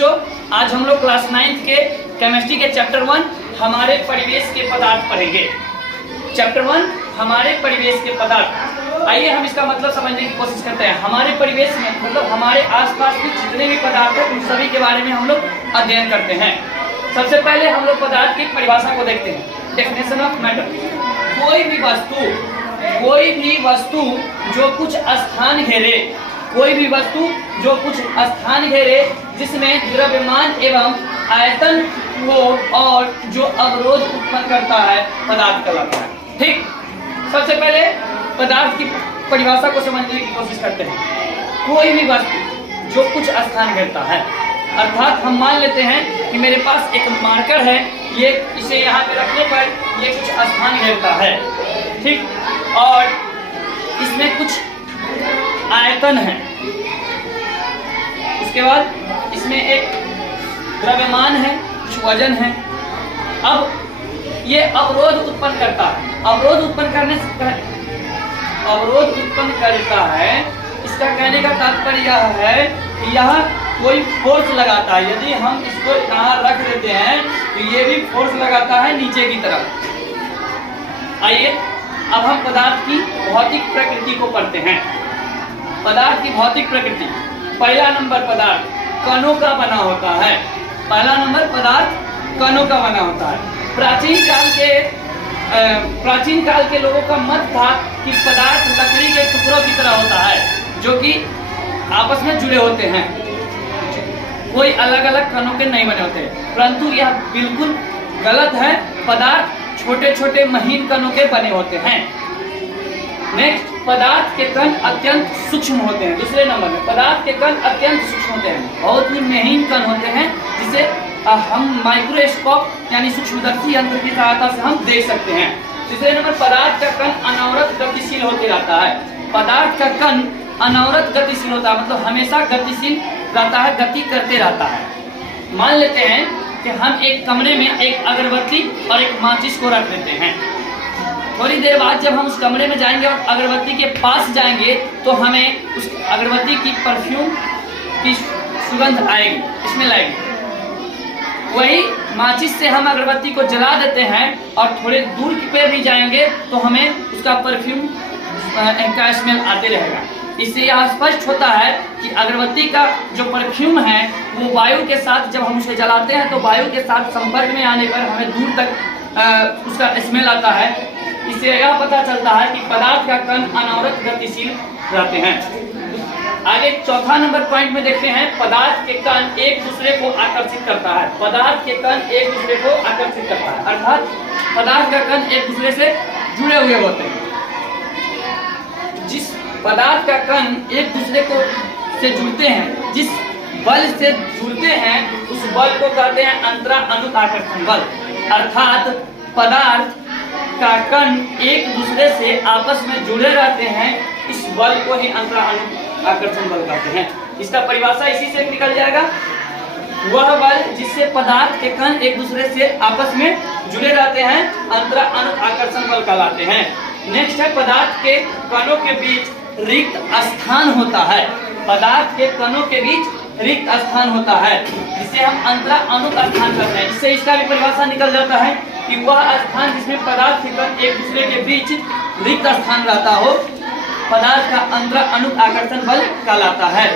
बच्चों, आज हम लोग क्लास 9th के केमिस्ट्री के चैप्टर 1 हमारे परिवेश के पदार्थ पढ़ेंगे। चैप्टर 1 हमारे परिवेश के पदार्थ। आइए हम इसका मतलब समझने की कोशिश करते हैं। हमारे परिवेश में मतलब हमारे आसपास के जितने भी पदार्थ हैं उन सभी के बारे में हम लोग अध्ययन करते हैं। सबसे पहले हम लोग पदार्थ की परिभाषा को देखते हैं। Definition of matter. कोई भी वस्तु जो कुछ स्थान घेरे, कोई भी वस्तु जो कुछ स्थान घेरे जिसमें द्रव्यमान एवं आयतन हो और जो अवरोध उत्पन्न करता है पदार्थ कहलाता है। ठीक, सबसे पहले पदार्थ की परिभाषा को समझने की कोशिश करते हैं। कोई भी वस्तु जो कुछ स्थान घेरता है, अर्थात हम मान लेते हैं कि मेरे पास एक मार्कर है, ये इसे यहाँ पे रखने पर ये कुछ स्थान घेरता है, ठीक, और इसमें कुछ आयतन है, उसके बाद इसमें एक द्रव्यमान है, कुछ वजन है। अब ये अवरोध उत्पन्न करता है। अवरोध उत्पन्न करता है, इसका कहने का तात्पर्य यह है कि यह कोई फोर्स लगाता है। यदि हम इसको यहाँ रख देते हैं तो ये भी फोर्स लगाता है नीचे की तरफ। आइए अब हम पदार्थ की भौतिक प्रकृति को पढ़ते हैं। पदार्थ की भौतिक प्रकृति। पहला नंबर, पदार्थ कणों का बना होता है। पहला नंबर, पदार्थ कणों का बना होता है। प्राचीन काल के लोगों का मत था कि पदार्थ लकड़ी के टुकड़ों की तरह होता है जो कि आपस में जुड़े होते हैं, कोई अलग अलग कणों के नहीं बने होते, परंतु यह बिल्कुल गलत है। पदार्थ छोटे छोटे महीन कणों के बने होते हैं। नेक्स्ट, पदार्थ के कण अत्यंत सूक्ष्म होते हैं। दूसरे नंबर में पदार्थ के कण अत्यंत सूक्ष्म होते हैं, बहुत ही महीन कण होते हैं जिसे हम माइक्रोस्कोप यानी सूक्ष्मदर्शी यंत्र की सहायता से हम देख सकते हैं। तीसरे नंबर, पदार्थ का कण अनवरत गतिशील होते रहता है। पदार्थ का कण अनवरत गतिशील होता है, मतलब हमेशा गतिशील रहता है, गति करते रहता है। मान लेते हैं कि हम एक कमरे में एक अगरबत्ती और एक माचिस को रख देते हैं। थोड़ी देर बाद जब हम उस कमरे में जाएंगे और अगरबत्ती के पास जाएंगे तो हमें उस अगरबत्ती की परफ्यूम की सुगंध आएगी, स्मेल आएगी। वही माचिस से हम अगरबत्ती को जला देते हैं और थोड़े दूर पे भी जाएंगे तो हमें उसका परफ्यूम का स्मेल आते रहेगा। इससे यह स्पष्ट होता है कि अगरबत्ती का जो परफ्यूम है वो वायु के साथ जब हम उसे जलाते हैं तो वायु के साथ संपर्क में आने पर हमें दूर तक उसका स्मेल आता है। इससे यह पता चलता है कि पदार्थ का कण अनवरत गतिशील रहते हैं। आगे चौथा नंबर पॉइंट में देखते हैं, पदार्थ के कण एक दूसरे को आकर्षित करता है। पदार्थ के कण एक दूसरे को आकर्षित करता है, अर्थात पदार्थ का कण एक दूसरे से जुड़े हुए होते हैं। जिस पदार्थ का कण एक दूसरे को से जुड़ते हैं, जिस बल से जुड़ते हैं उस बल को कहते हैं अंतरा अणु आकर्षण बल। अर्थात पदार्थ का कण एक दूसरे से आपस में जुड़े रहते हैं, इस बल को ही अंतरा अणु आकर्षण बल कहते हैं। इसका परिभाषा इसी से निकल जाएगा, वह बल जिससे पदार्थ के कण एक दूसरे से आपस में जुड़े रहते हैं अंतरा अणु आकर्षण बल कहलाते हैं। नेक्स्ट है, पदार्थ के कणों के बीच रिक्त स्थान होता है। पदार्थ के कणों के बीच रिक्त स्थान होता है जिसे हम अंतरा अणु स्थान कहते हैं। इससे इसका भी परिभाषा निकल जाता है कि वह स्थान जिसमें पदार्थ के कण एक दूसरे के बीच रिक्त स्थान रहता हो, पदार्थ का अंतरा अणु आकर्षण बल कहलाता है।